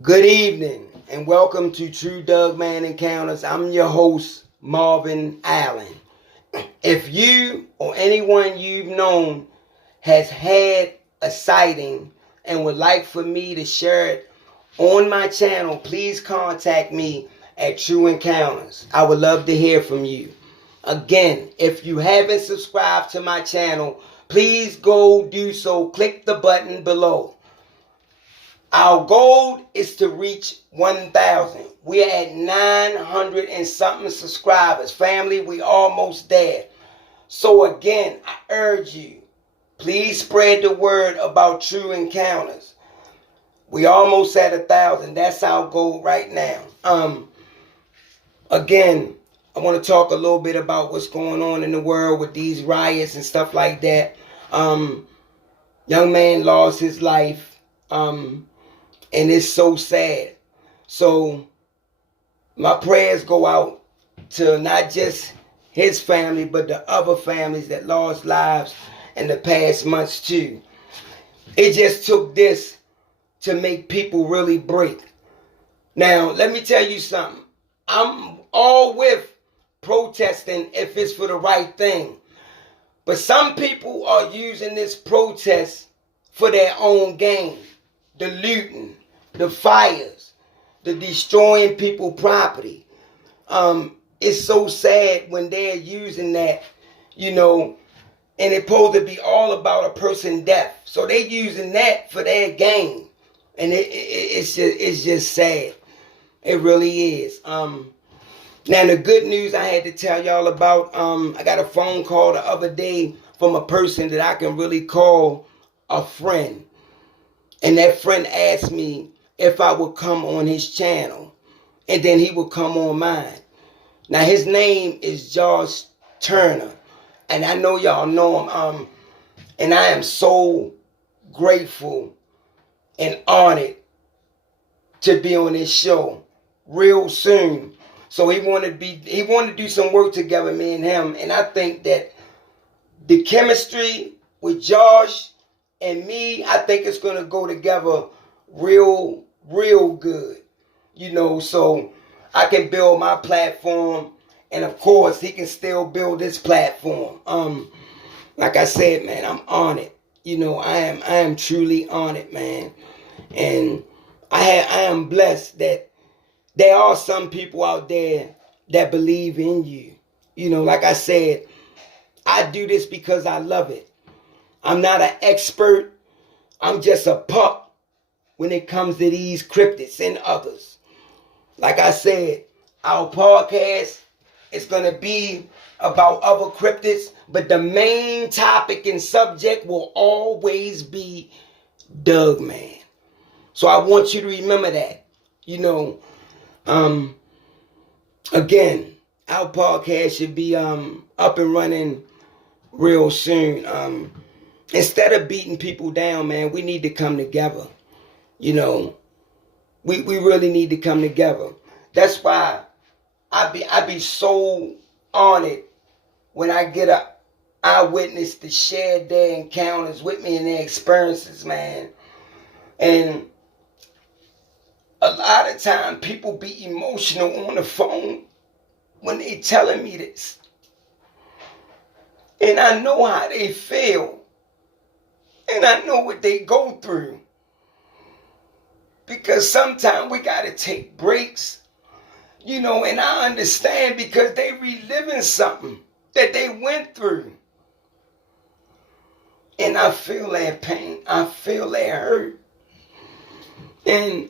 Good evening and welcome to True Doug Man Encounters. I'm your host, Marvin Allen. If you or anyone you've known has had a sighting and would like for me to share it on my channel, please contact me at True Encounters. I would love to hear from you. Again, if you haven't subscribed to my channel, please go do so. Click the button below. Our goal is to reach 1,000. We're at 900 and something subscribers. Family, we almost there. So again, I urge you, please spread the word about True Encounters. We almost at 1,000. That's our goal right now. Again, I want to talk a little bit about what's going on in the world with these riots and stuff like that. Young man lost his life. And it's so sad. So my prayers go out to not just his family, but the other families that lost lives in the past months too. It just took this to make people really break. Now, let me tell you something. I'm all with protesting if it's for the right thing. But some people are using this protest for their own gain. The looting, the fires, the destroying people's property. It's so sad when they're using that, and it's supposed to be all about a person's death. So they're using that for their gain. And it's just sad. It really is. Now the good news I had to tell y'all about, I got a phone call the other day from a person that I can really call a friend. And that friend asked me if I would come on his channel. And then he would come on mine. Now his name is Josh Turner. And I know y'all know him. And I am so grateful and honored to be on this show real soon. So he wanted to do some work together, me and him. And I think that the chemistry with Josh and me, I think it's going to go together real good. So I can build my platform. And of course, he can still build his platform. Like I said, man, I'm honored. I am truly honored, man. And I am blessed that there are some people out there that believe in you. Like I said, I do this because I love it. I'm not an expert. I'm just a pup when it comes to these cryptids and others. Like I said, our podcast is going to be about other cryptids, but the main topic and subject will always be Doug Man. So I want you to remember that. Again, our podcast should be up and running real soon. Instead of beating people down, man, we need to come together. We really need to come together. That's why I be so honored when I get a eyewitness to share their encounters with me and their experiences, man. And a lot of time people be emotional on the phone when they telling me this. And I know how they feel. And I know what they go through. Because sometimes we got to take breaks. And I understand because they reliving something that they went through. And I feel that pain. I feel that hurt. And,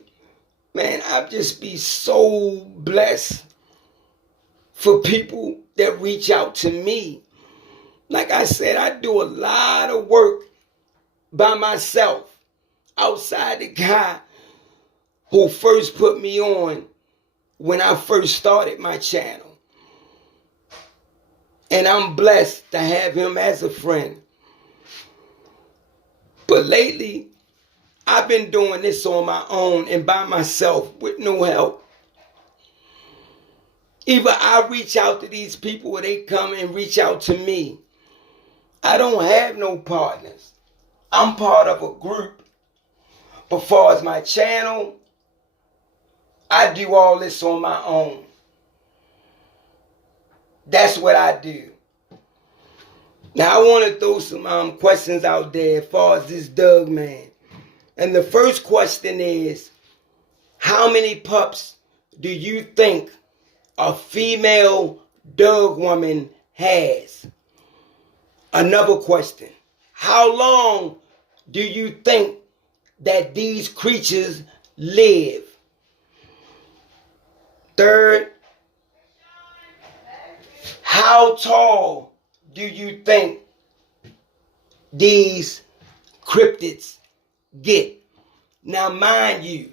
man, I just be so blessed for people that reach out to me. Like I said, I do a lot of work by myself, outside the guy who first put me on when I first started my channel. And I'm blessed to have him as a friend. But lately, I've been doing this on my own and by myself with no help. Either I reach out to these people or they come and reach out to me. I don't have no partners. I'm part of a group. But far as my channel, I do all this on my own. That's what I do. Now I want to throw some questions out there as far as this Doug man. And the first question is, how many pups do you think a female Doug woman has? Another question, how long do you think that these creatures live? Third, how tall do you think these cryptids get? Now, mind you,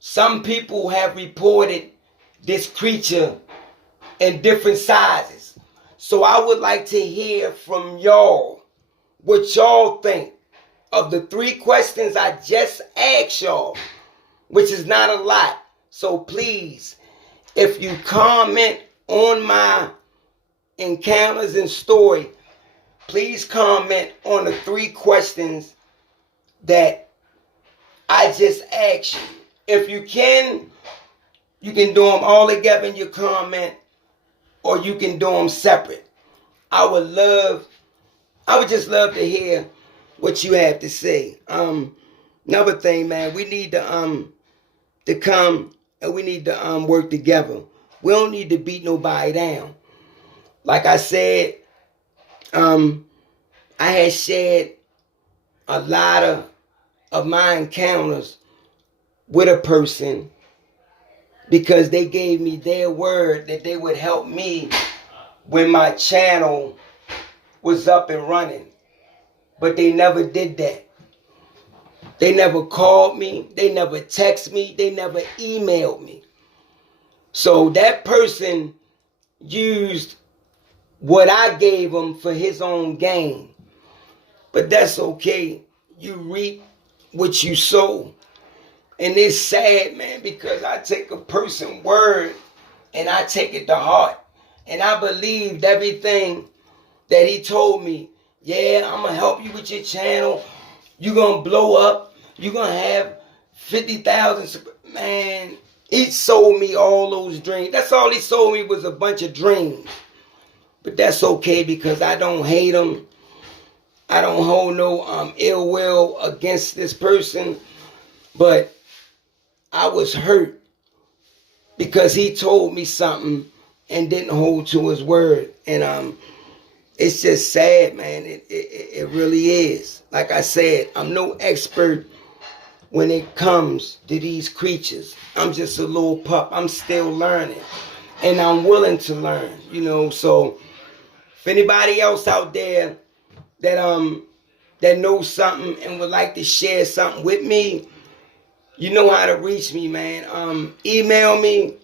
some people have reported this creature in different sizes. So I would like to hear from y'all what y'all think of the 3 questions I just asked y'all, which is not a lot. So please, if you comment on my encounters and story, please comment on the 3 questions that I just asked you. If you can do them all together in your comment, or you can do them separate. I would just love to hear what you have to say. Another thing, man, we need to come and we need to work together. We don't need to beat nobody down. Like I said, I had shared a lot of my encounters with a person because they gave me their word that they would help me when my channel was up and running. But they never did that. They never called me. They never texted me. They never emailed me. So that person used what I gave him for his own gain. But that's okay. You reap what you sow. And it's sad, man, because I take a person's word and I take it to heart. And I believed everything that he told me. Yeah, I'm going to help you with your channel. You're going to blow up. You're going to have 50,000. Man, he sold me all those dreams. That's all he sold me was a bunch of dreams. But that's okay because I don't hate him. I don't hold no ill will against this person. But I was hurt because he told me something and didn't hold to his word. And it's just sad, man. It really is. Like I said, I'm no expert when it comes to these creatures. I'm just a little pup. I'm still learning. And I'm willing to learn, So if anybody else out there that knows something and would like to share something with me, you know how to reach me, man. Email me,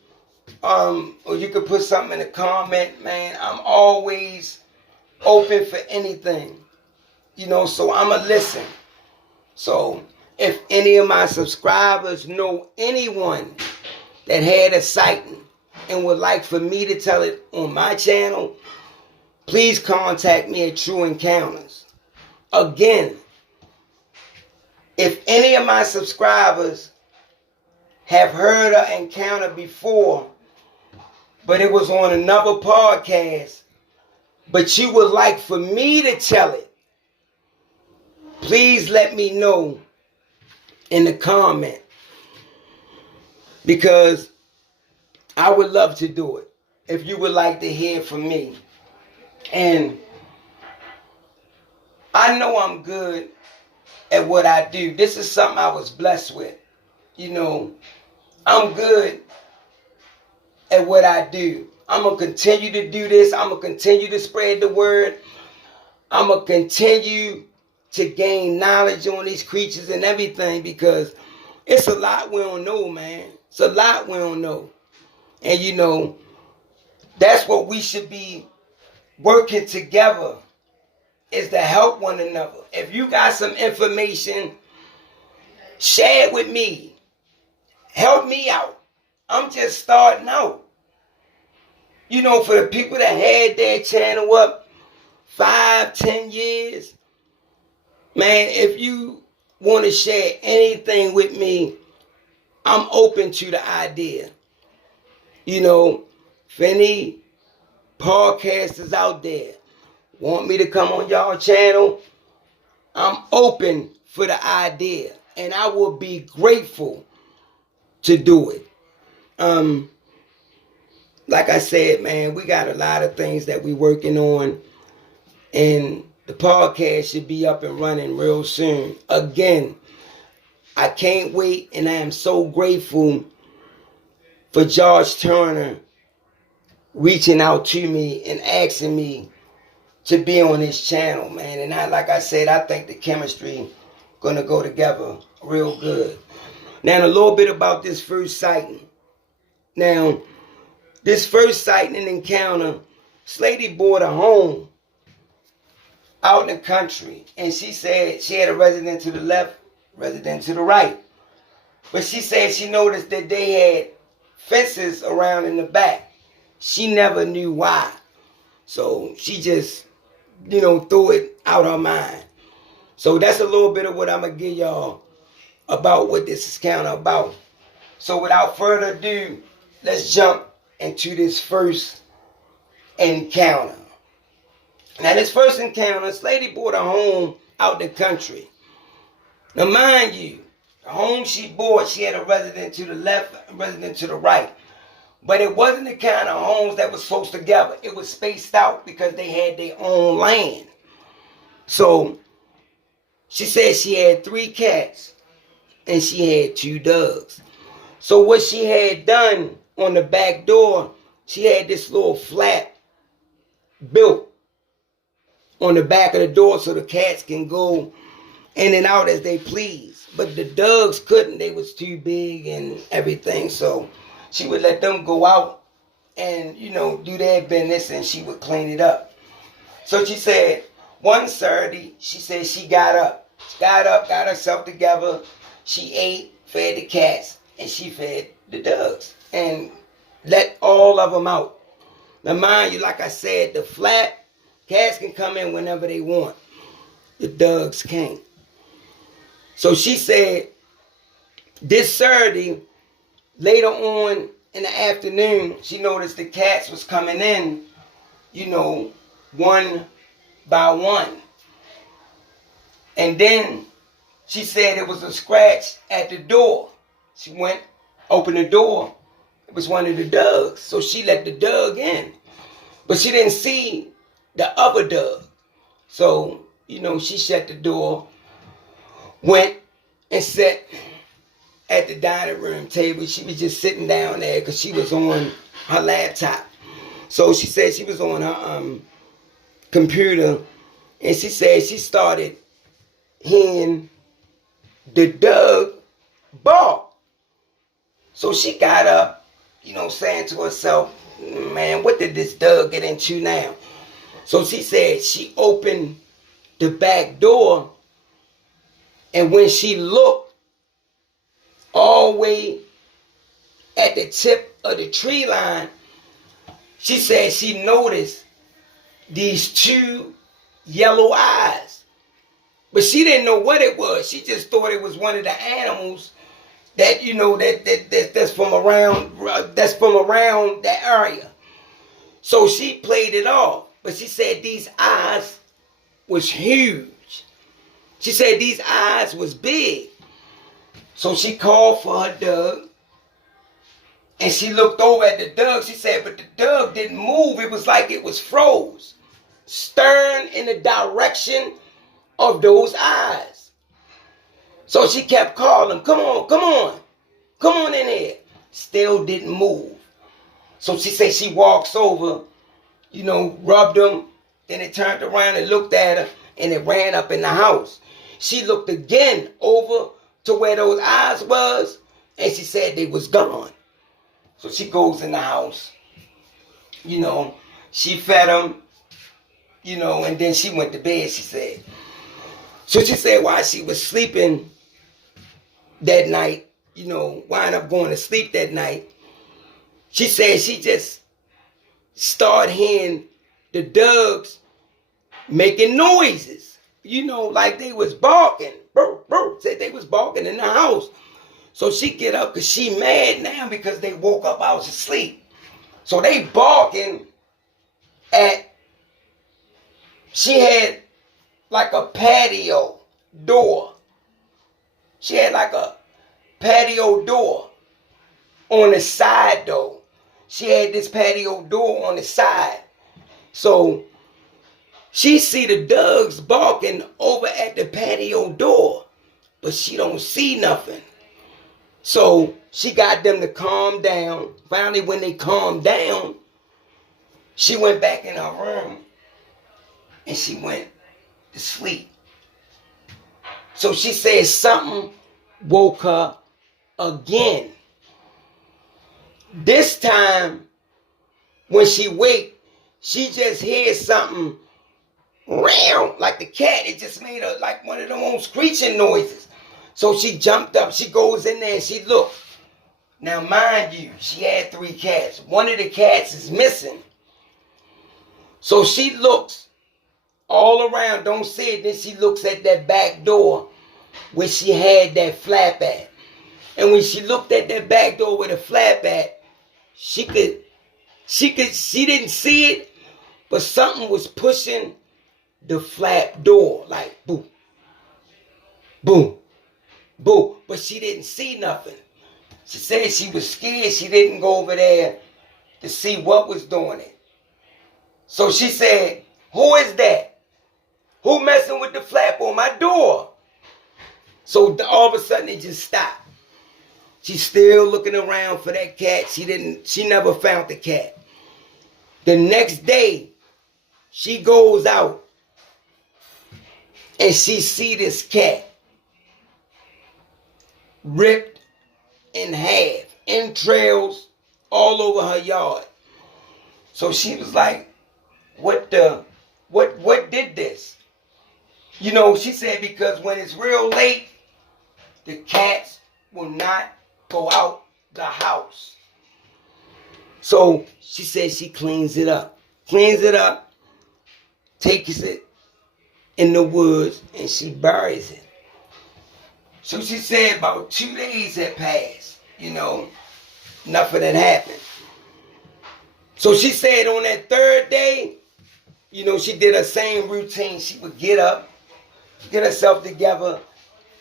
or you can put something in the comment, man. I'm always open for anything, so I'm a listen. So if any of my subscribers know anyone that had a sighting and would like for me to tell it on my channel, please contact me at True Encounters. Again, if any of my subscribers have heard an encounter before, but it was on another podcast, but you would like for me to tell it, please let me know in the comment, because I would love to do it if you would like to hear from me. And I know I'm good at what I do. This is something I was blessed with. I'm good at what I do. I'm going to continue to do this. I'm going to continue to spread the word. I'm going to continue to gain knowledge on these creatures and everything, because it's a lot we don't know, man. It's a lot we don't know. And, that's what we should be working together, is to help one another. If you got some information, share it with me. Help me out. I'm just starting out. For the people that had their channel up 5-10 years, man, if you want to share anything with me, I'm open to the idea. You know, if any podcasters out there want me to come on y'all channel, I'm open for the idea. And I will be grateful to do it. Like I said, man, we got a lot of things that we're working on. And the podcast should be up and running real soon. Again, I can't wait, and I am so grateful for George Turner reaching out to me and asking me to be on his channel, man. And like I said, I think the chemistry gonna go together real good. Now, a little bit about this first sighting. Now, this first sighting and encounter, this lady bought a home out in the country, and she said she had a resident to the left, resident to the right. But she said she noticed that they had fences around in the back. She never knew why. So she just, threw it out her mind. So that's a little bit of what I'm going to give y'all about what this encounter about. So without further ado, let's jump into this first encounter. Now, this first encounter, this lady bought a home out the country. Now, mind you, the home she bought, she had a resident to the left, a resident to the right. But it wasn't the kind of homes that was close together. It was spaced out because they had their own land. So, she said she had 3 cats and she had 2 dogs. So, what she had done on the back door, she had this little flap built on the back of the door so the cats can go in and out as they please. But the dogs couldn't. They was too big and everything. So she would let them go out and, do their business, and she would clean it up. So she said one Saturday, she said she got up. She got herself together. She ate, fed the cats, and she fed the dogs and let all of them out. Now, mind you, like I said, the flat, cats can come in whenever they want. The dogs can't. So she said this Saturday, later on in the afternoon, she noticed the cats was coming in, one by one. And then she said it was a scratch at the door. She went, opened the door. It was one of the dogs. So she let the dog in. But she didn't see the other dog. So, she shut the door, went and sat at the dining room table. She was just sitting down there because she was on her laptop. So she said she was on her computer, and she said she started hearing the dog bark. So she got up, saying to herself, man, what did this dog get into now? So she said she opened the back door, and when she looked all the way at the tip of the tree line, she said she noticed these 2 yellow eyes. But she didn't know what it was. She just thought it was one of the animals that, that's from around that area. So she played it off. But she said these eyes was huge. She said these eyes was big. So she called for her dog. And she looked over at the dog. She said, but the dog didn't move. It was like it was froze, staring in the direction of those eyes. So she kept calling, come on in here. Still didn't move. So she said she walks over, rubbed them. Then it turned around and looked at her, and it ran up in the house. She looked again over to where those eyes was, and she said they was gone. So she goes in the house. She fed them, and then she went to bed, she said. So she said while she was sleeping that night, wind up going to sleep that night, she said she just started hearing the dogs making noises, like they was barking. Said they was barking in the house. So she get up because she mad now because they woke up out of sleep. So they barking at, she had like a patio door. She had like a patio door on the side though. She had this patio door on the side. So she see the dogs barking over at the patio door, but she don't see nothing. So she got them to calm down. Finally, when they calmed down, she went back in her room and she went to sleep. So she said something woke her again. This time, when she wake, she just hears something round like the cat. It just made her like one of them old screeching noises. So she jumped up. She goes in there and she looked. Now, mind you, she had 3 cats. One of the cats is missing. So she looks all around, don't see it. Then she looks at that back door where she had that flap at. And when she looked at that back door with a flap at, she didn't see it, but something was pushing the flap door, like boom, boom, boom. But she didn't see nothing. She said she was scared. She didn't go over there to see what was doing it. So she said, who is that? Who messing with the flap on my door? So all of a sudden it just stopped. She's still looking around for that cat. She never found the cat. The next day, she goes out and she see this cat ripped in half, entrails all over her yard. So she was like, what did this? You know, she said because when it's real late, the cats will not go out the house. So she said she cleans it up, takes it in the woods, and she buries it. So she said about 2 days had passed, you know, nothing had happened. So she said on that 3rd day, you know, she did her same routine. She would get up, get herself together,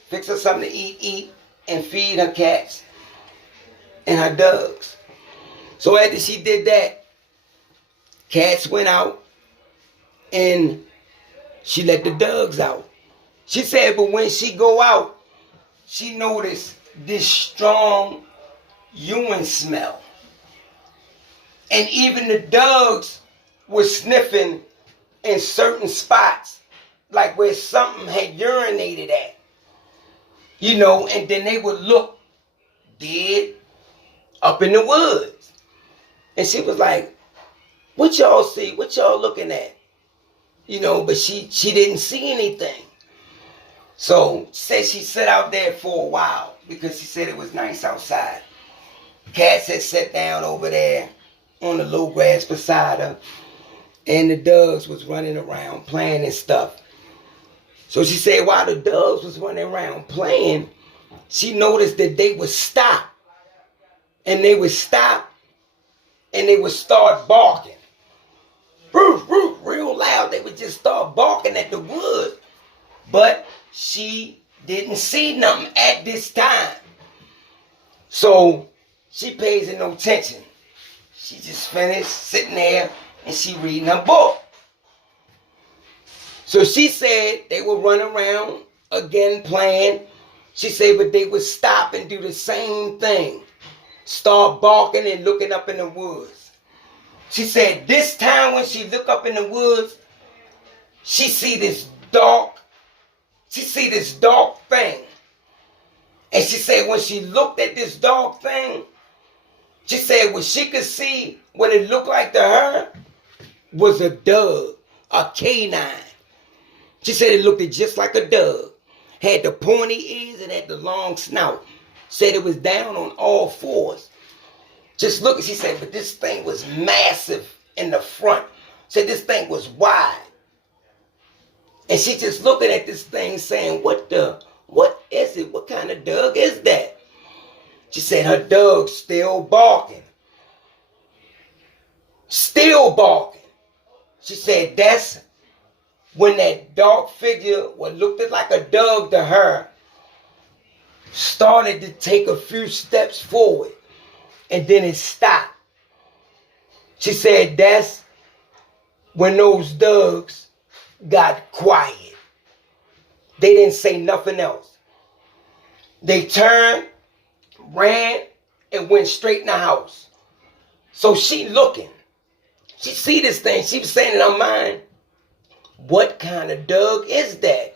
fix her something to eat, and feed her cats and her dogs. So after she did that, cats went out and she let the dogs out. She said, but when she go out, she noticed this strong urine smell. And even the dogs were sniffing in certain spots, like where something had urinated at. You know, and then they would look dead up in the woods. And she was like, what y'all see? What y'all looking at? You know, but she didn't see anything. So she said she sat out there for a while because she said it was nice outside. Cats had sat down over there on the low grass beside her, and the dogs was running around playing and stuff. So she said while the dogs was running around playing, she noticed that they would stop. And they would stop and they would start barking. Roof, roof, real loud. They would just start barking at the wood. But she didn't see nothing at this time. So she pays it no attention. She just finished sitting there and she reading her book. So she said they would run around again playing. She said, but they would stop and do the same thing. Start barking and looking up in the woods. She said this time when she look up in the woods, she see this dark thing. And she said when she looked at this dark thing, she said what she could see, what it looked like to her, was a dog, a canine. She said it looked just like a dog. Had the pointy ears and had the long snout. Said it was down on all fours. Just look, she said, but this thing was massive in the front. Said this thing was wide. And she just looking at this thing saying, what is it? What kind of dog is that? She said her dog still barking. Still barking. She said that's when that dark figure, what looked like a dog to her, started to take a few steps forward. And then it stopped. She said that's when those dogs got quiet. They didn't say nothing else. They turned, ran, and went straight in the house. So she looking. She see this thing. She was saying in her mind, what kind of dog is that?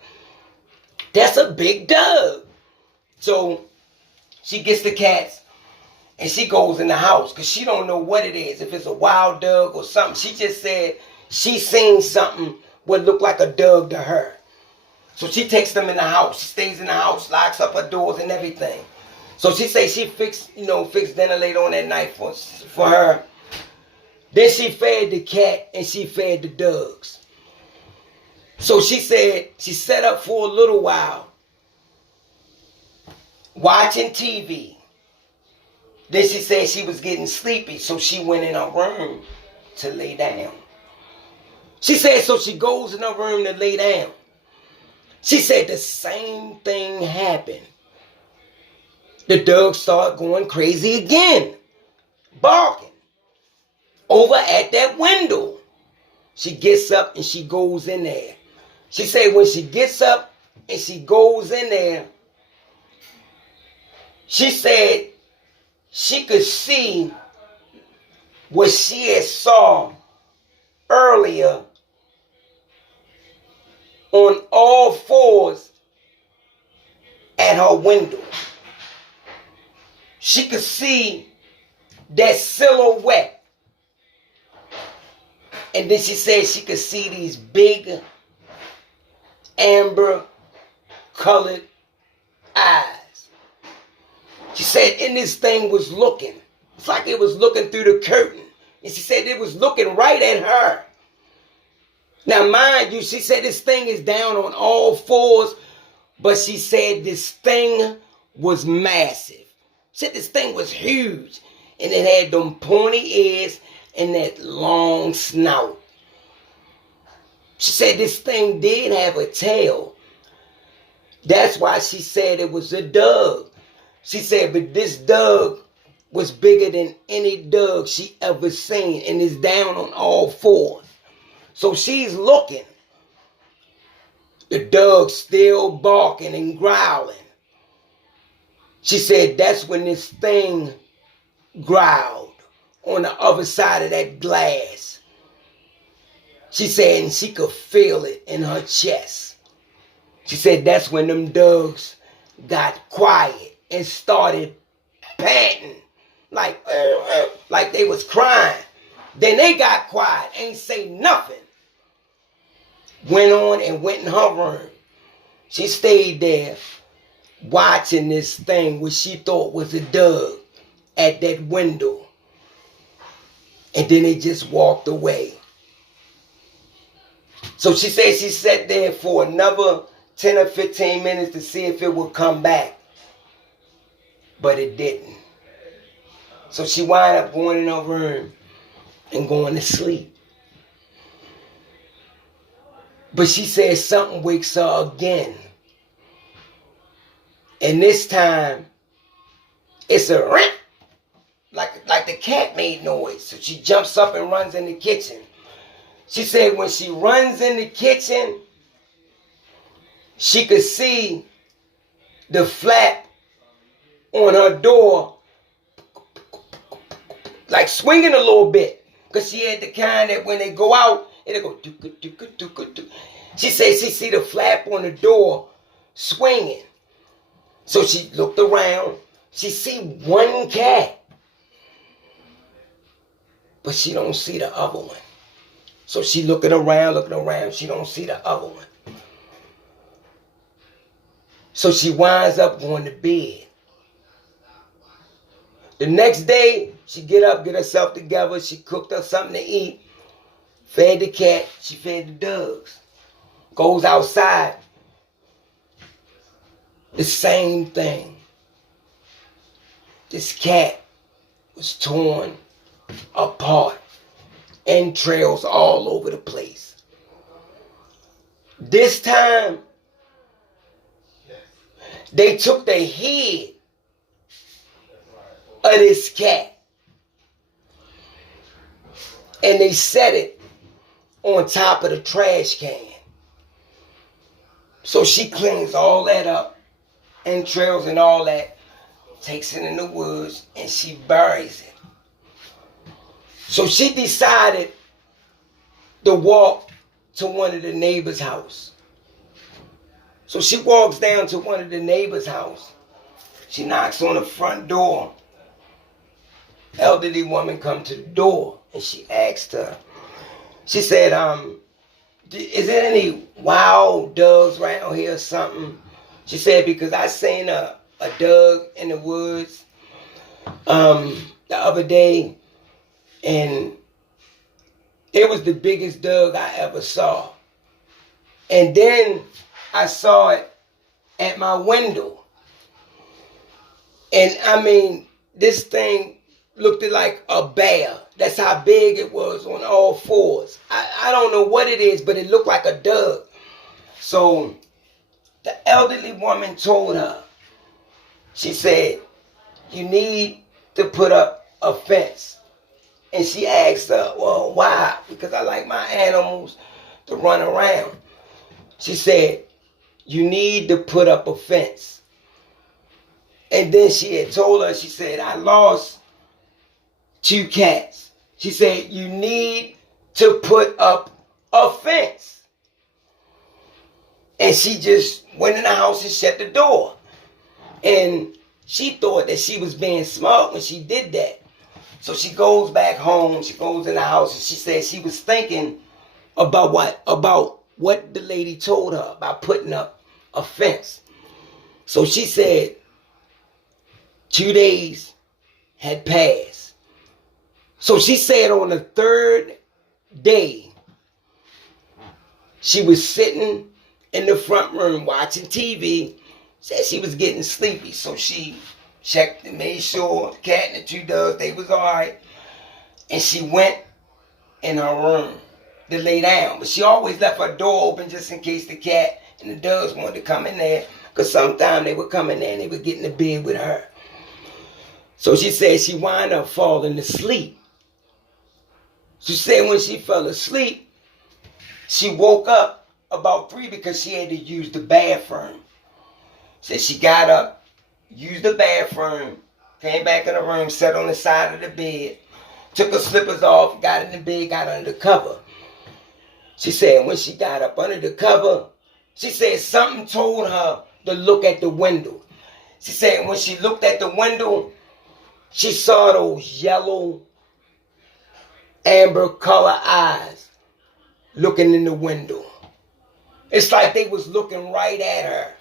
That's a big dog. So she gets the cats and she goes in the house because she don't know what it is. If it's a wild dog or something. She just said she seen something what looked like a dog to her. So she takes them in the house. She stays in the house, locks up her doors and everything. So she say she fixed dinner later on that night for her. Then she fed the cat and she fed the dogs. So she said she sat up for a little while watching TV. Then she said she was getting sleepy, so she went in her room to lay down. She said so she goes in her room to lay down. She said the same thing happened. The dog started going crazy again, barking over at that window. She gets up and she goes in there. She said when she gets up and she goes in there, she said she could see what she had saw earlier on all fours at her window. She could see that silhouette. And then she said she could see these big amber colored eyes. She said, and this thing was looking. It's like it was looking through the curtain. And she said it was looking right at her. Now, mind you, she said this thing is down on all fours, but she said this thing was massive. She said this thing was huge, and it had them pointy ears and that long snout. She said this thing did have a tail. That's why she said it was a dog. She said, but this dog was bigger than any dog she ever seen, and is down on all fours. So she's looking. The dog still barking and growling. She said that's when this thing growled on the other side of that glass. She said, and she could feel it in her chest. She said that's when them dogs got quiet and started panting like they was crying. Then they got quiet, ain't say nothing. Went on and went in her room. She stayed there watching this thing which she thought was a dog at that window. And then they just walked away. So she said she sat there for another 10 or 15 minutes to see if it would come back. But it didn't. So she wound up going in her room and going to sleep. But she said something wakes her again. And this time, it's a rip, like the cat made noise. So she jumps up and runs in the kitchen. She said when she runs in the kitchen, she could see the flap on her door like swinging a little bit. Because she had the kind that when they go out, it'll go do. She said she see the flap on the door swinging. So she looked around. She see one cat. But she don't see the other one. So she looking around. She don't see the other one. So she winds up going to bed. The next day, she get up, get herself together. She cooked her something to eat. Fed the cat. She fed the dogs. Goes outside. The same thing. this cat was torn apart, entrails all over the place. This time, they took the head of this cat and they set it on top of the trash can. So she cleans all that up, entrails and all that, takes it in the woods, and she buries it. So she decided to walk to one of the neighbors' house. So she walks down to one of the neighbors' house. She knocks on the front door. Elderly woman come to the door and she asked her. She said, is there any wild dogs around here or something? She said, because I seen a dog in the woods the other day, and it was the biggest dog I ever saw. And then I saw it at my window. And I mean, this thing looked like a bear. That's how big it was on all fours. I don't know what it is, but it looked like a dog. So the elderly woman told her, she said, you need to put up a fence. And she asked her, well, why? Because I like my animals to run around. She said, you need to put up a fence. And then she had told her, she said, I lost 2 cats. She said, you need to put up a fence. And she just went in the house and shut the door. And she thought that she was being smart when she did that. So she goes back home, she goes in the house, and she said she was thinking about what the lady told her about putting up a fence. So she said 2 days had passed. So she said on the 3rd day, she was sitting in the front room watching TV, said she was getting sleepy. So she checked and made sure the cat and the 2 dogs, they was all right. And she went in her room to lay down. But she always left her door open just in case the cat and the dogs wanted to come in there. Because sometimes they would come in there and they would get in the bed with her. So she said she wound up falling asleep. She said when she fell asleep, she woke up about 3 because she had to use the bathroom. Said she got up, used the bathroom, came back in the room, sat on the side of the bed, took her slippers off, got in the bed, got under the cover. She said when she got up under the cover, she said something told her to look at the window. She said when she looked at the window, she saw those yellow, amber color eyes looking in the window. It's like they was looking right at her.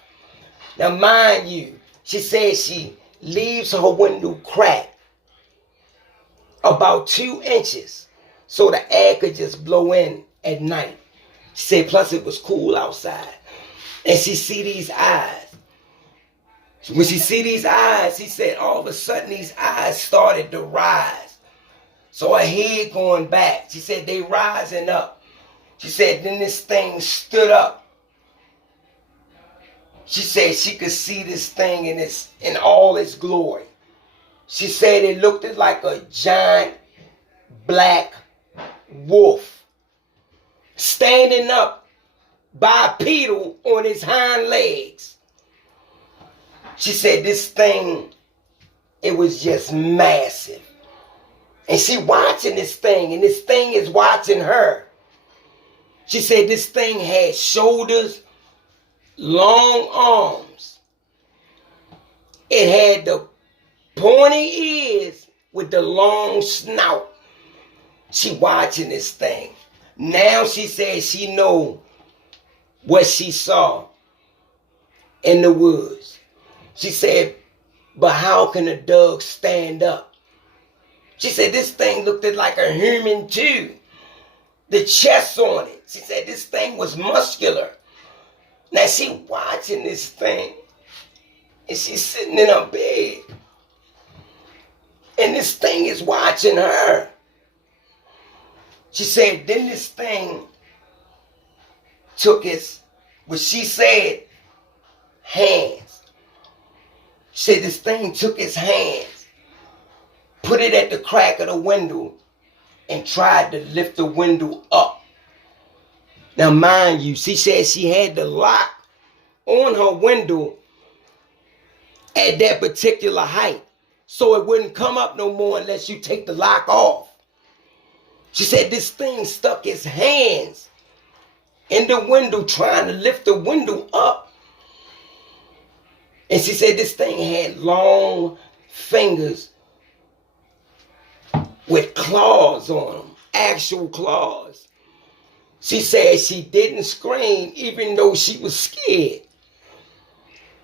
Now mind you, she said she leaves her window cracked about 2 inches so the air could just blow in at night. She said plus it was cool outside. And she see these eyes. When she see these eyes, she said all of a sudden these eyes started to rise. So her head going back. She said they rising up. She said then this thing stood up. She said she could see this thing in all its glory. She said it looked like a giant black wolf standing up bipedal on his hind legs. She said this thing, it was just massive. And she watching this thing, and this thing is watching her. She said this thing had shoulders, long arms. It had the pointy ears with the long snout. She watching this thing. Now she said she know what she saw in the woods. She said, but how can a dog stand up? She said this thing looked like a human too. The chest on it. She said this thing was muscular. Now she watching this thing, and she's sitting in her bed. And this thing is watching her. She said, then this thing took its, what she said, hands. She said this thing took its hands, put it at the crack of the window, and tried to lift the window up. Now mind you, she said she had the lock on her window at that particular height, so it wouldn't come up no more unless you take the lock off. She said this thing stuck its hands in the window trying to lift the window up. And she said this thing had long fingers with claws on them, actual claws. She said she didn't scream even though she was scared.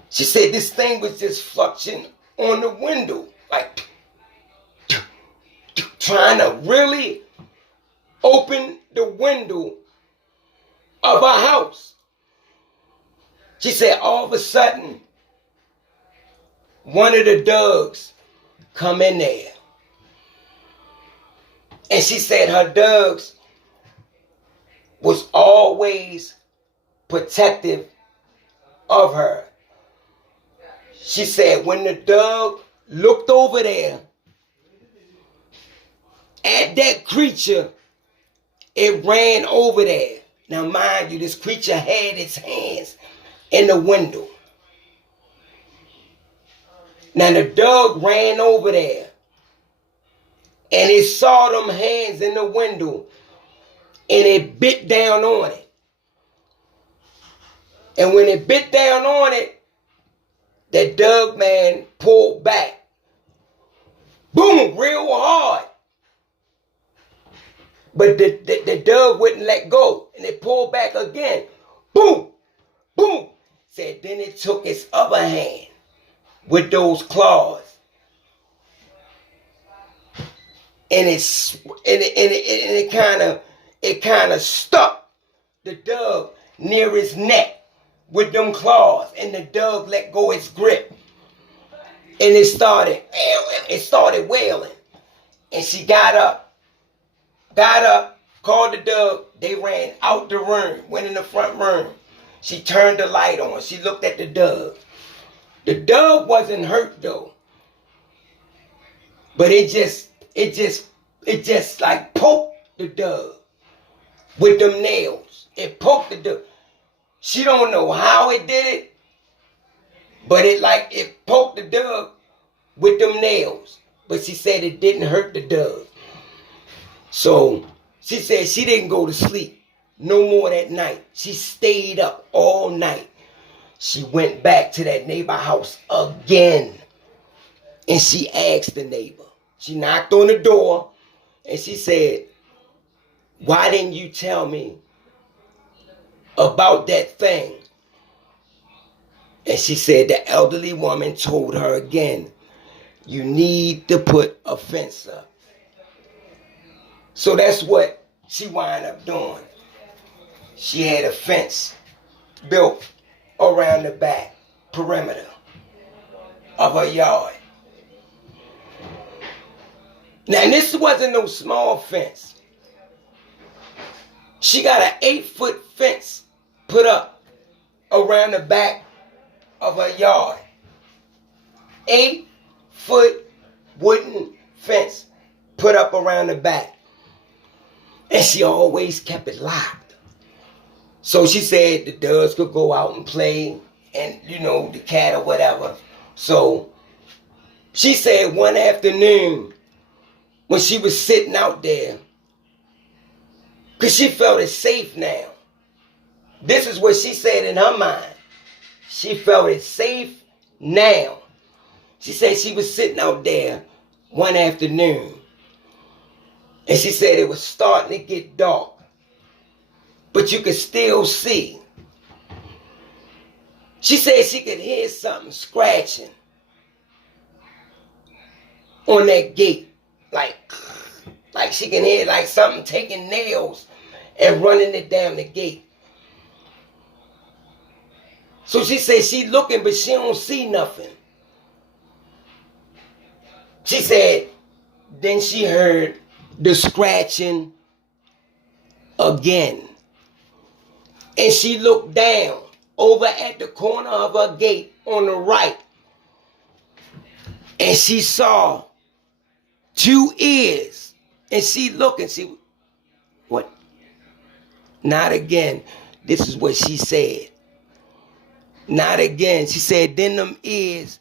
She said this thing was just fluctuating on the window, like trying to really open the window of her house. She said all of a sudden, one of the dogs come in there. And she said her dogs was always protective of her. She said when the dog looked over there at that creature, it ran over there. Now mind you, this creature had its hands in the window. Now the dog ran over there and it saw them hands in the window and it bit down on it. And when it bit down on it, that dog man pulled back. Boom, real hard. But the dog wouldn't let go. And it pulled back again. Boom, boom. Said then it took its other hand with those claws. And it kind of stuck the dog near his neck with them claws, and the dog let go its grip, and it started wailing. And she got up, called the dog. They ran out the room, went in the front room. She turned the light on. She looked at the dog. The dog wasn't hurt though, but it just like poked the dog with them nails. It poked the dog. She don't know how it did it, but it poked the dog with them nails. But she said it didn't hurt the dog. So she said she didn't go to sleep no more that night. She stayed up all night. She went back to that neighbor house again. And she asked the neighbor. She knocked on the door and she said, why didn't you tell me about that thing? And she said the elderly woman told her again, you need to put a fence up. So that's what she wound up doing. She had a fence built around the back perimeter of her yard. Now this wasn't no small fence. She got an 8-foot fence put up around the back of her yard. 8-foot wooden fence put up around the back. And she always kept it locked. So she said the dogs could go out and play, and the cat or whatever. So she said one afternoon when she was sitting out there, because she felt it safe now. This is what she said in her mind. She felt it safe now. She said she was sitting out there one afternoon, and she said it was starting to get dark, but you could still see. She said she could hear something scratching on that gate. Like she can hear like something taking nails and running it down the gate. So she said she looking, but she don't see nothing. She said Then she heard the scratching again. And she looked down over at the corner of her gate on the right. And she saw 2 ears. And she looked and she, what? Not again. This is what she said. Not again. She said, then them ears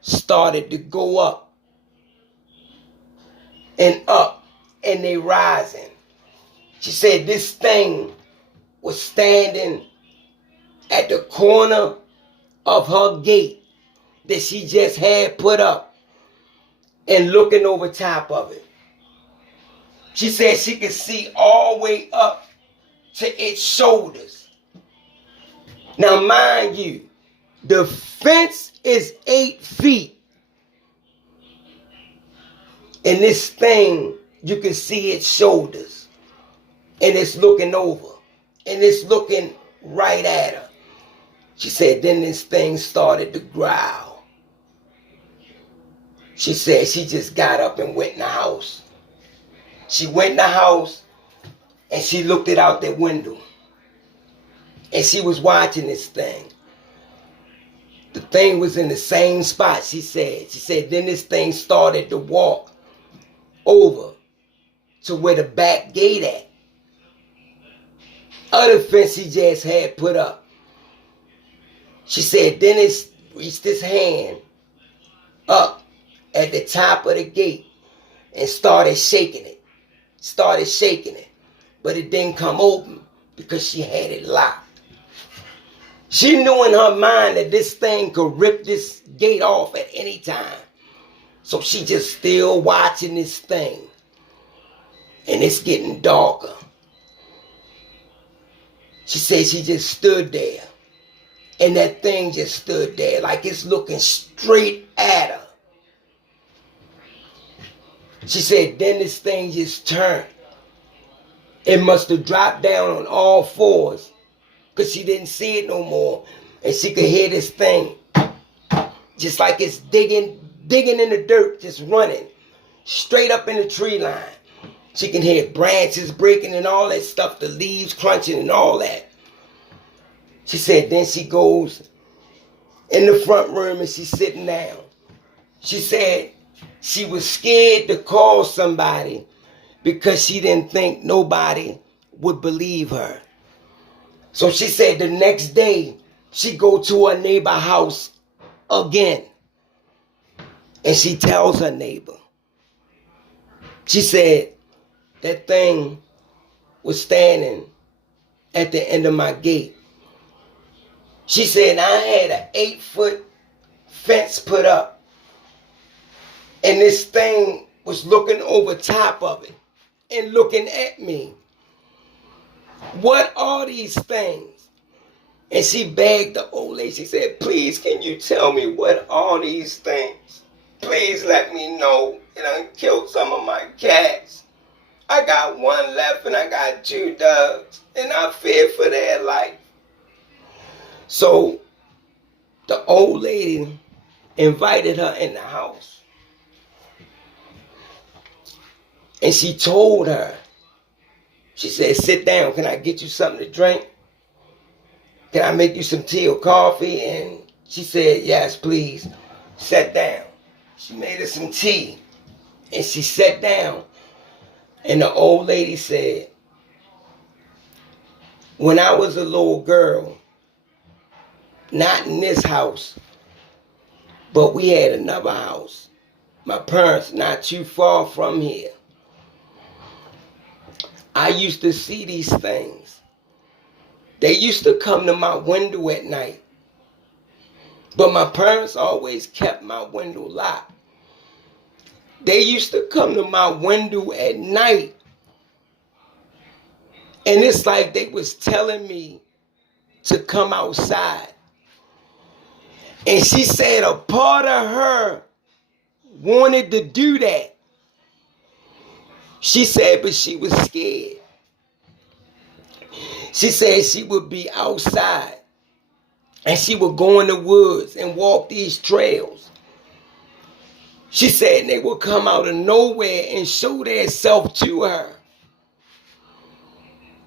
started to go up and up, and they rising. She said this thing was standing at the corner of her gate that she just had put up and looking over top of it. She said she could see all the way up to its shoulders. Now, mind you, the fence is 8 feet. And this thing, you can see its shoulders. And it's looking over. And it's looking right at her. She said, then this thing started to growl. She said she just got up and went in the house. She went in the house and she looked it out the window. And she was watching this thing. The thing was in the same spot, she said. She said, then this thing started to walk over to where the back gate at. Other fence she just had put up. She said, then it reached its hand up at the top of the gate and started shaking it. But it didn't come open because she had it locked. She knew in her mind that this thing could rip this gate off at any time. So she just still watching this thing. And it's getting darker. She said she just stood there. And that thing just stood there like it's looking straight at her. She said then this thing just turned. It must have dropped down on all fours because she didn't see it no more. And she could hear this thing just like it's digging in the dirt, just running straight up in the tree line. She can hear branches breaking and all that stuff, the leaves crunching and all that. She said then she goes in the front room and she's sitting down. She said she was scared to call somebody because she didn't think nobody would believe her. So she said the next day she go to her neighbor's house again. And she tells her neighbor. She said that thing was standing at the end of my gate. She said I had an 8-foot fence put up. And this thing was looking over top of it and looking at me. What are these things? And she begged the old lady. She said, please, can you tell me what are these things? Please let me know. It done killed some of my cats. I got 1 left and I got 2 dogs. And I fear for their life. So the old lady invited her in the house. And she told her, she said, sit down. Can I get you something to drink? Can I make you some tea or coffee? And she said, yes, please. Sat down. She made her some tea. And she sat down. And the old lady said, when I was a little girl, not in this house, but we had another house. My parents not too far from here. I used to see these things. They used to come to my window at night. But my parents always kept my window locked. They used to come to my window at night. And it's like they was telling me to come outside. And she said a part of her wanted to do that. She said, but she was scared. She said she would be outside and she would go in the woods and walk these trails. She said they would come out of nowhere and show themselves to her.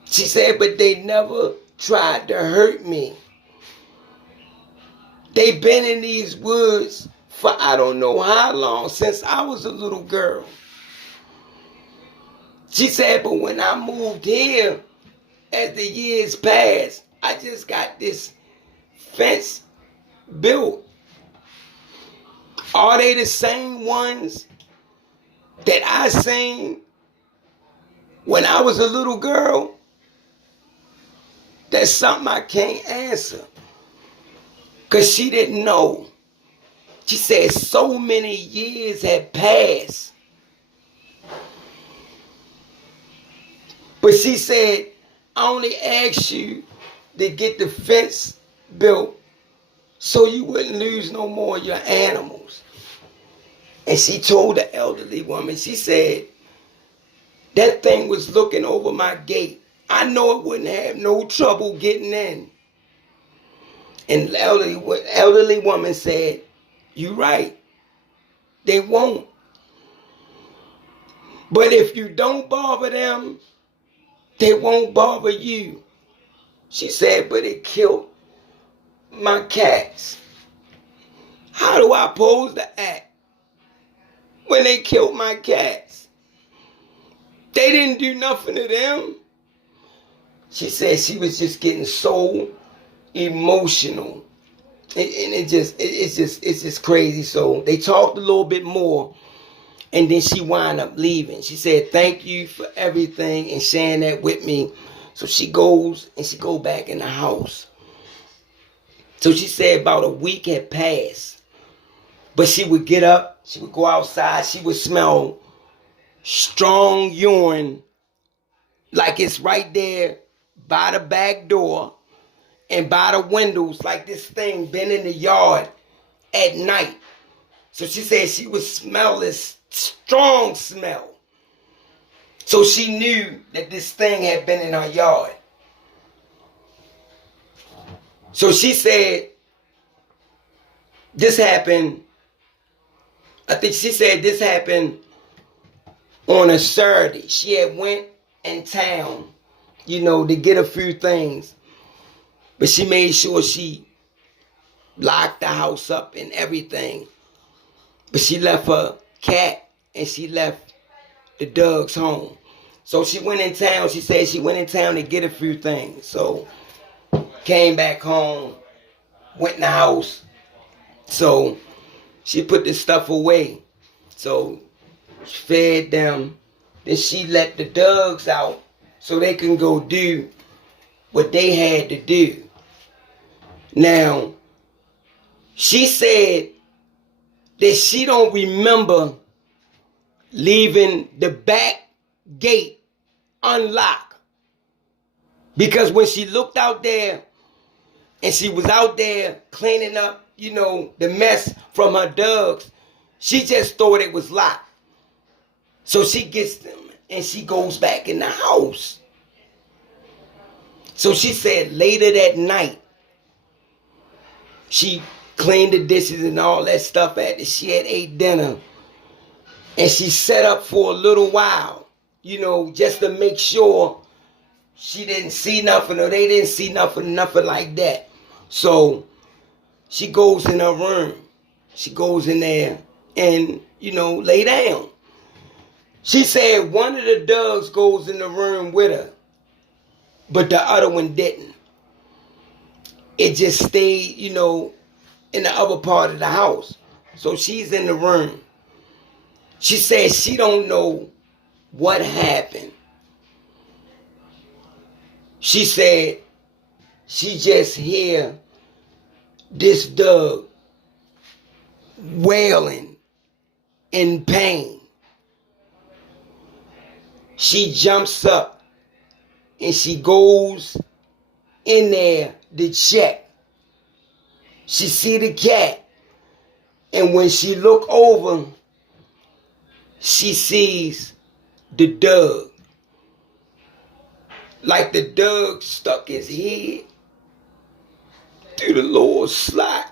She said, but they never tried to hurt me. They've been in these woods for I don't know how long, since I was a little girl. She said, but when I moved here, as the years passed, I just got this fence built. Are they the same ones that I seen when I was a little girl? That's something I can't answer. Because she didn't know. She said so many years had passed. But she said, I only asked you to get the fence built so you wouldn't lose no more of your animals. And she told the elderly woman, she said, that thing was looking over my gate. I know it wouldn't have no trouble getting in. And the elderly woman said, you right. They won't. But if you don't bother them, they won't bother you. She said, but it killed my cats. How do I pose to act when they killed my cats? They didn't do nothing to them. She said she was just getting so emotional. And it's just crazy. So they talked a little bit more, and then she wound up leaving. She said, thank you for everything and sharing that with me. So she goes and she go back in the house. So she said about a week had passed. But she would get up, she would go outside, she would smell strong urine, like it's right there by the back door and by the windows, like this thing been in the yard at night. So she said she would smell this strong smell. So she knew that this thing had been in her yard. So she said this happened, I think she said this happened on a Saturday. She had went in town, to get a few things. But she made sure she locked the house up and everything. But she left her cat and she left the dogs home. So she went in town. She said she went in town to get a few things. So came back home, went in the house. So she put the stuff away. So she fed them. Then she let the dogs out so they can go do what they had to do. Now, she said that she don't remember leaving the back gate unlocked. Because when she looked out there and she was out there cleaning up, the mess from her dogs, she just thought it was locked. So she gets them and she goes back in the house. So she said later that night, she cleaned the dishes and all that stuff after she had ate dinner. And she sat up for a little while, just to make sure she didn't see nothing or they didn't see nothing like that. So she goes in her room. She goes in there and, lay down. She said one of the dogs goes in the room with her, but the other one didn't. It just stayed, in the other part of the house. So she's in the room. She said she don't know what happened. She said she just hear this dog wailing in pain. She jumps up and she goes in there to check. She see the cat, and when she look over, she sees the dog. Like the dog stuck his head through the lower slot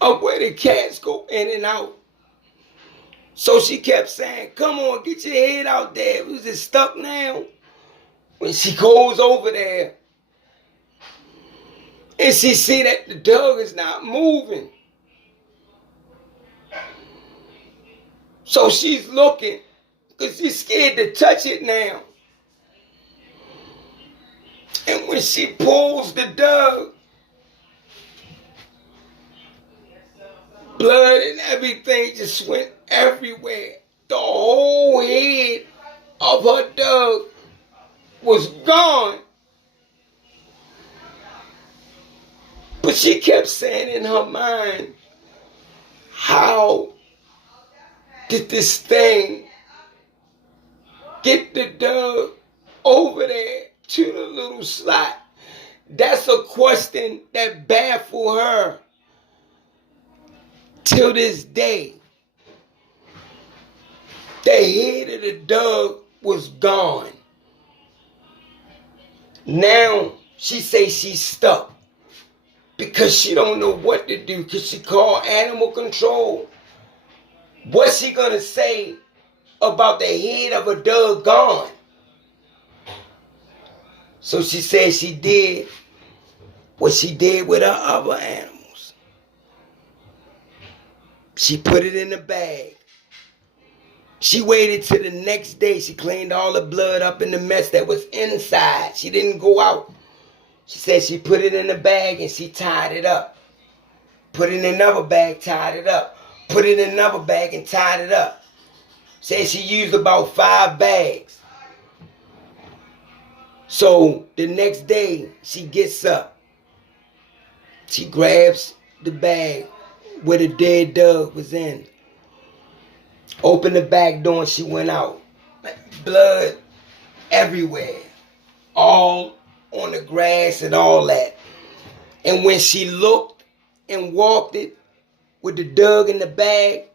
of where the cats go in and out So she kept saying, come on, get your head out there. Was it stuck now? When she goes over there and she see that the dog is not moving. So she's looking because she's scared to touch it now. And when she pulls the dog, blood and everything just went everywhere. The whole head of her dog was gone. But she kept saying in her mind, how did this thing get the dog over there to the little slot? That's a question that baffled her till this day. The head of the dog was gone. Now she say she's stuck because she don't know what to do, because she called animal control. What's she gonna say about the head of a dog gone? So she said she did what she did with her other animals. She put it in a bag. She waited till the next day. She cleaned all the blood up in the mess that was inside. She didn't go out. She said she put it in a bag and she tied it up. Put it in another bag, tied it up. Put it in another bag and tied it up. Said she used about 5 bags. So the next day she gets up. She grabs the bag where the dead dog was in. Opened the back door and she went out. Blood everywhere. All on the grass and all that. And when she looked and walked it with the dog in the bag,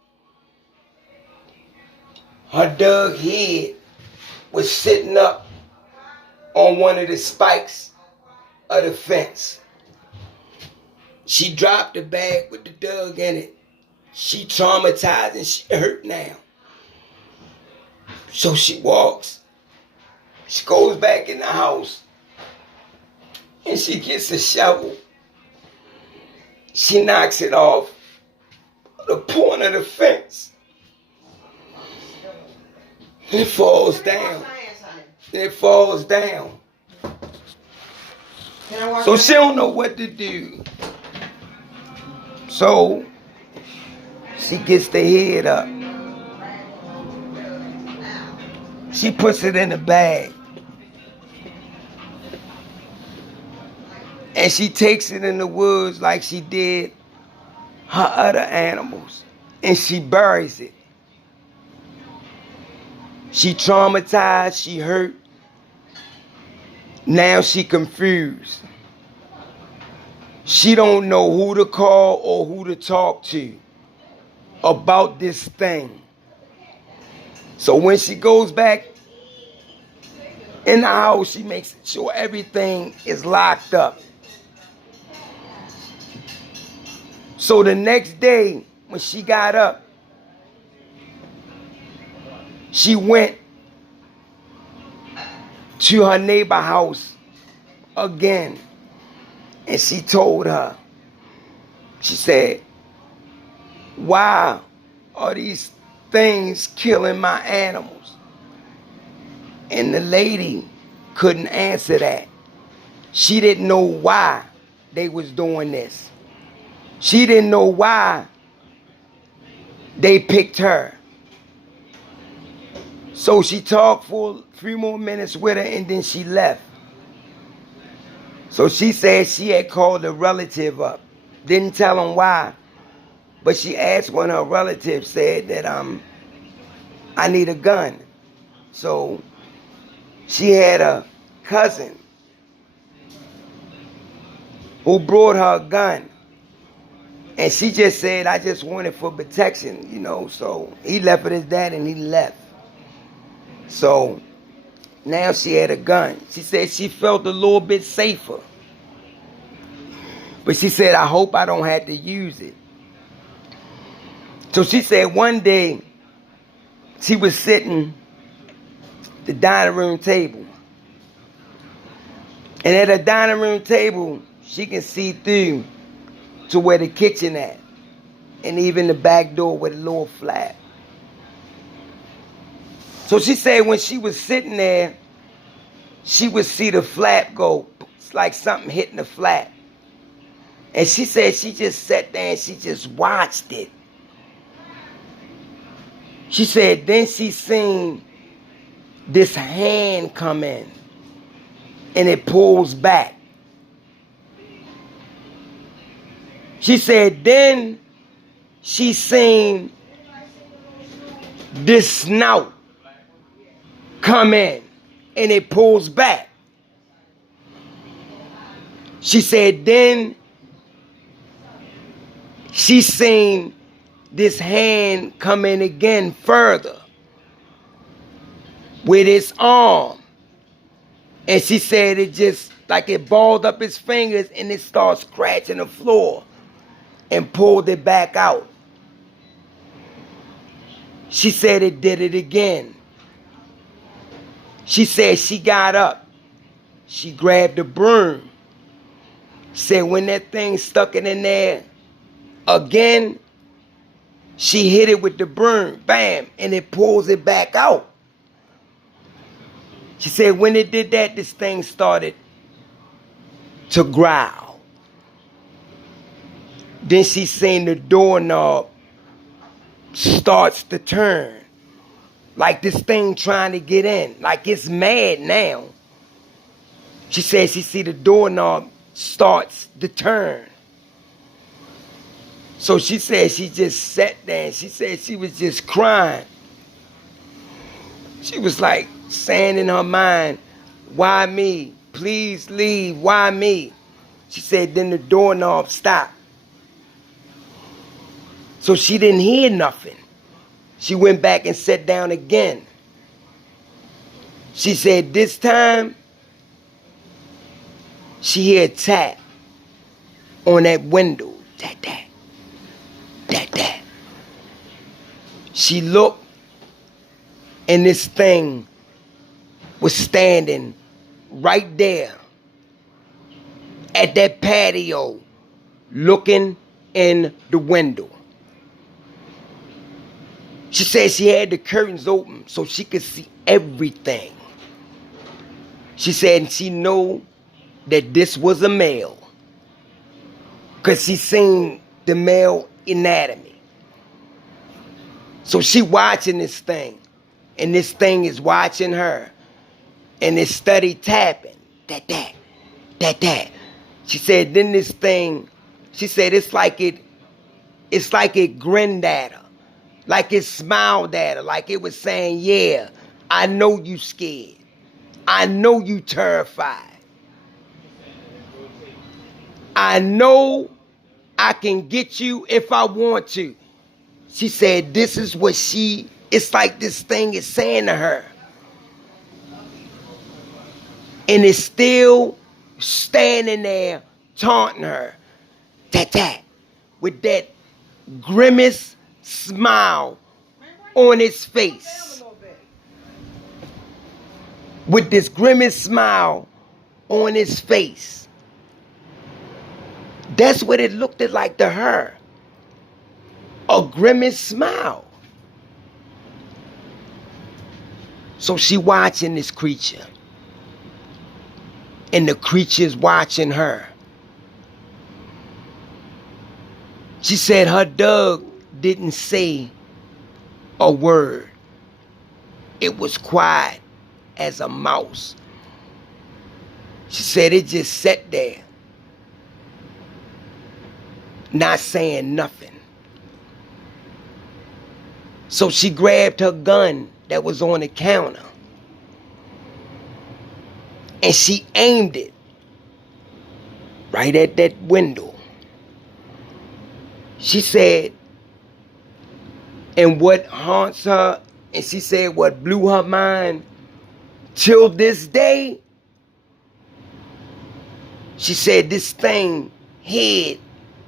her dog head was sitting up on one of the spikes of the fence. She dropped the bag with the dog in it. She traumatized and she hurt now. So she walks. She goes back in the house and she gets a shovel. She knocks it off the point of the fence. And it falls down. It falls down. So she don't know what to do. So she gets the head up. She puts it in a bag. And she takes it in the woods like she did her other animals. And she buries it. She traumatized, she hurt. Now she confused. She don't know who to call or who to talk to about this thing. So when she goes back in the house, she makes sure everything is locked up. So the next day, when she got up, she went to her neighbor's house again. And she told her, she said, why are these things killing my animals? And the lady couldn't answer that. She didn't know why they was doing this. She didn't know why they picked her. So she talked for 3 more minutes with her and then she left. So she said she had called a relative up. Didn't tell him why. But she asked when her relative said that I need a gun. So she had a cousin who brought her a gun. And she just said, I just want it for protection, you know. So he left with his dad and he left. So now she had a gun. She said she felt a little bit safer. But she said, I hope I don't have to use it. So she said one day She was sitting at the dining room table. And at the dining room table, she can see through to where the kitchen at. And even the back door with a little flap. So she said when she was sitting there, she would see the flap go. It's like something hitting the flap. And she said she just sat there and she just watched it. She said then she seen this hand come in. And it pulls back. She said then she seen this snout come in. And it pulls back. She said then she seen this hand come in again further with its arm. And she said it just like it balled up its fingers and it started scratching the floor and pulled it back out. She said it did it again. She said she got up. She grabbed the broom. Said when that thing stuck it in there again, she hit it with the broom. Bam. And it pulls it back out. She said when it did that, this thing started to growl. Then she seen the doorknob starts to turn. Like this thing trying to get in. Like it's mad now. She said she see the doorknob starts to turn. So she said she just sat there and she said she was just crying. She was like saying in her mind, why me? Please leave. Why me? She said then the doorknob stopped. So she didn't hear nothing. She went back and sat down again. She said this time, she heard a tap on that window. Tap, tap, tap, tap. She looked and this thing was standing right there at that patio looking in the window. She said she had the curtains open so she could see everything. She said she knew that this was a male because she seen the male anatomy. So she watching this thing and this thing is watching her and it steady tapping. That, that, that, that. She said then this thing, she said it's like it grinned at her. Like it smiled at her, like it was saying, yeah, I know you scared. I know you terrified. I know I can get you if I want to. She said this is what it's like this thing is saying to her. And it's still standing there taunting her. Tat, tat, with that grimace smile on his face. With this grimace smile on his face. That's what it looked like to her. A grimace smile. So she watching this creature. And the creature's watching her. She said her dog didn't say a word. It was quiet as a mouse. She said it just sat there, not saying nothing. So she grabbed her gun that was on the counter and she aimed it right at that window. She said, and what haunts her, and she said what blew her mind till this day, she said this thing head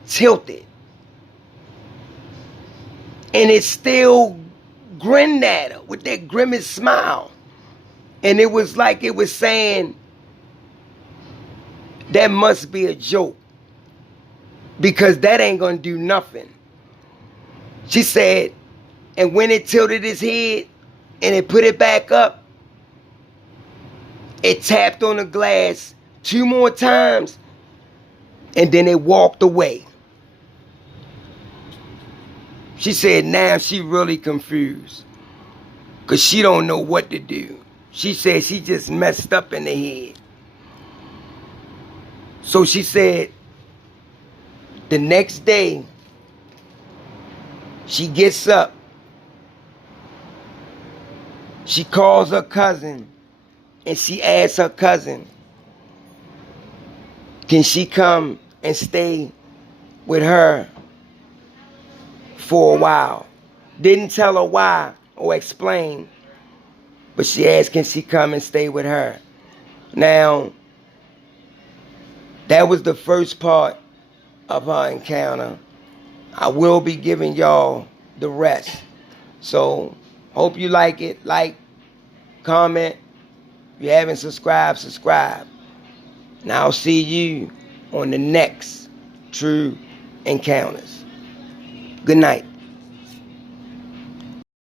tilted. And it still grinned at her with that grimace smile. And it was like it was saying, that must be a joke, because that ain't gonna do nothing. She said, and when it tilted its head and it put it back up, it tapped on the glass 2 more times, and then it walked away. She said now she really confused, because she don't know what to do. She said she just messed up in the head. So she said the next day, she gets up. She calls her cousin, and she asks her cousin, can she come and stay with her for a while? Didn't tell her why or explain, but she asked, can she come and stay with her? Now, that was the first part of her encounter. I will be giving y'all the rest. So, hope you like it. Like, comment. If you haven't subscribed, subscribe. And I'll see you on the next True Encounters. Good night.